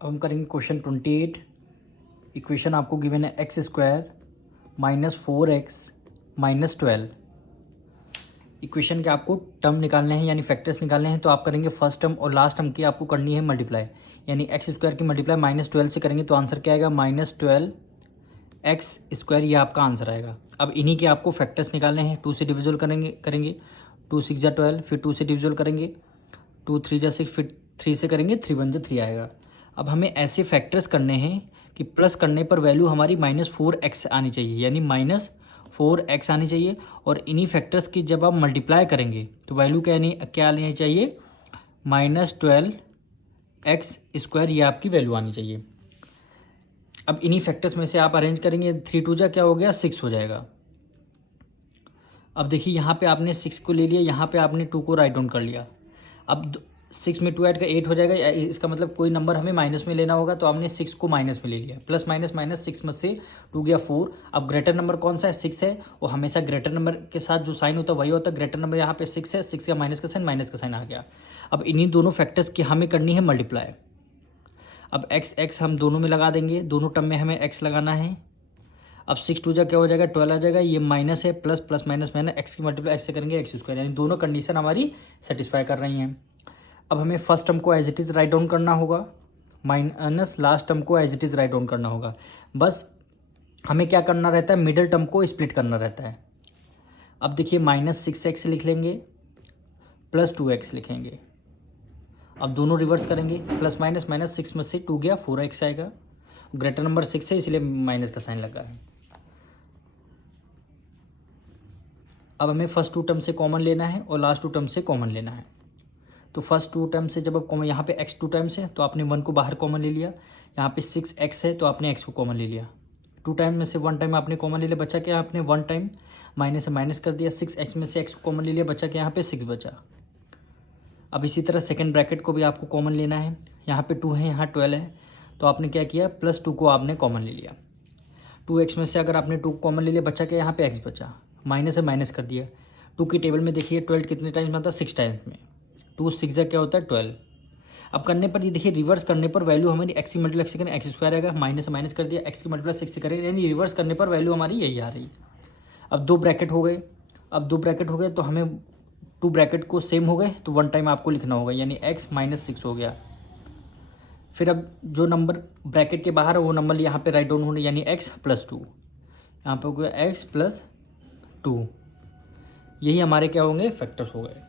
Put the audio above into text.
अब हम करेंगे क्वेश्चन 28। इक्वेशन आपको गिवन है x square minus 4x minus 12। Equation के आपको टर्म निकालने हैं यानी फैक्टर्स निकालने हैं, तो आप करेंगे फर्स्ट टर्म और लास्ट टर्म की आपको करनी है मल्टीप्लाई, यानी एक्स स्क्वायर की मल्टीप्लाई माइनस 12 से करेंगे तो आंसर क्या आएगा माइनस 12x स्क्वायर, ये आपका आंसर आएगा। अब इन्हीं के आपको फैक्टर्स निकालने हैं। 2 से डिविजल करेंगे 2 6 जा 12, फिर 2 से डिविजल करेंगे 2 3 जा 6, फिर 3 से करेंगे 3 1 जा 3 आएगा। अब हमें ऐसे फैक्टर्स करने हैं कि प्लस करने पर वैल्यू हमारी -4x आनी चाहिए, यानी -4x आनी चाहिए। और इन्हीं फैक्टर्स की जब आप मल्टीप्लाई करेंगे तो वैल्यू क्या आनी चाहिए -12x स्क्वायर, ये आपकी वैल्यू आनी चाहिए। अब इन्हीं फैक्टर्स में से आप अरेंज करेंगे, 3 2 जा क्या हो गया 6 हो जाएगा। अब देखिए यहाँ पे आपने 6 को ले लिया, यहाँ पे आपने 2 को राइट डाउन कर लिया। अब 6 में 2 ऐड का 8 हो जाएगा, इसका मतलब कोई नंबर हमें माइनस में लेना होगा, तो आपने 6 को माइनस में ले लिया। प्लस माइनस माइनस 6 में से 2 गया 4। अब ग्रेटर नंबर कौन सा है 6 है, और हमेशा ग्रेटर नंबर के साथ जो साइन होता है वही होता है। ग्रेटर नंबर यहाँ पे 6 है, 6 का माइनस का साइन आ गया। अब इन्हीं दोनों फैक्टर्स की हमें करनी है मल्टीप्लाई। अब x हम दोनों में लगा देंगे, दोनों टर्म में हमें x लगाना है। अब 6 2 जा क्या हो जाएगा 12 आ जाएगा, ये माइनस है, plus plus minus minus x की मल्टीप्लाई एक्स से करेंगे एक्स स्क्वायर, यानी दोनों कंडीशन हमारी सेटिस्फाई कर रही हैं। अब हमें फर्स्ट टर्म को as it is write down करना होगा, माइनस लास्ट टर्म को as it is write down करना होगा। बस हमें क्या करना रहता है, मिडिल टर्म को स्प्लिट करना रहता है। अब देखिए -6x लिख लेंगे, प्लस 2x लिखेंगे। अब दोनों रिवर्स करेंगे, प्लस माइनस माइनस 6 में से 2 गया 4x आएगा। ग्रेटर नंबर 6 है इसलिए माइनस का साइन लगा है। अब हमें फर्स्ट 2 टर्म से कॉमन लेना है और लास्ट 2 टर्म से कॉमन लेना है। तो फर्स्ट 2 टर्म से जब आप कॉमन, यहाँ पे x 2 टाइम्स है तो आपने 1 को बाहर कॉमन ले लिया। यहाँ पे 6x है तो आपने x को कॉमन ले लिया। 2 टाइम में से 1 टाइम आपने कॉमन ले लिया, बचा क्या आपने 1 टाइम माइनस से माइनस कर दिया। 6x में से x को कॉमन ले लिया, बचा क्या यहाँ पे 6 बचा। अब इसी तरह सेकेंड ब्रैकेट को भी आपको कॉमन लेना है। यहाँ पे 2 है, यहाँ 12 है, तो आपने क्या किया प्लस 2 को आपने कॉमन ले लिया। 2x में से अगर आपने 2 कॉमन ले लिया, बचा क्या यहाँ पे x बचा, माइनस से माइनस कर दिया। 2 की टेबल में देखिए 12 कितने टाइम्स बनता है 6 टाइम्स में, 2 6 जा क्या होता है 12। अब करने पर ये देखिए रिवर्स करने पर वैल्यू हमारी एक्स की मल्टीप्लाई से करें एक्स स्क्वायर आएगा, माइनस से माइनस कर दिया, एक्स की मल्टीप्लाई 6 से करें, यानी रिवर्स करने पर वैल्यू हमारी यही आ रही। अब 2 ब्रैकेट हो गए, तो हमें 2 ब्रैकेट को सेम हो गए तो 1 टाइम आपको लिखना होगा, यानी x -6 हो गया। फिर अब जो नंबर ब्रैकेट के बाहर है वो नंबर यहाँ पे राइट डाउन होने, यानी x + 2, यहाँ पे हो गया x + 2। यही हमारे क्या होंगे फैक्टर्स हो गए।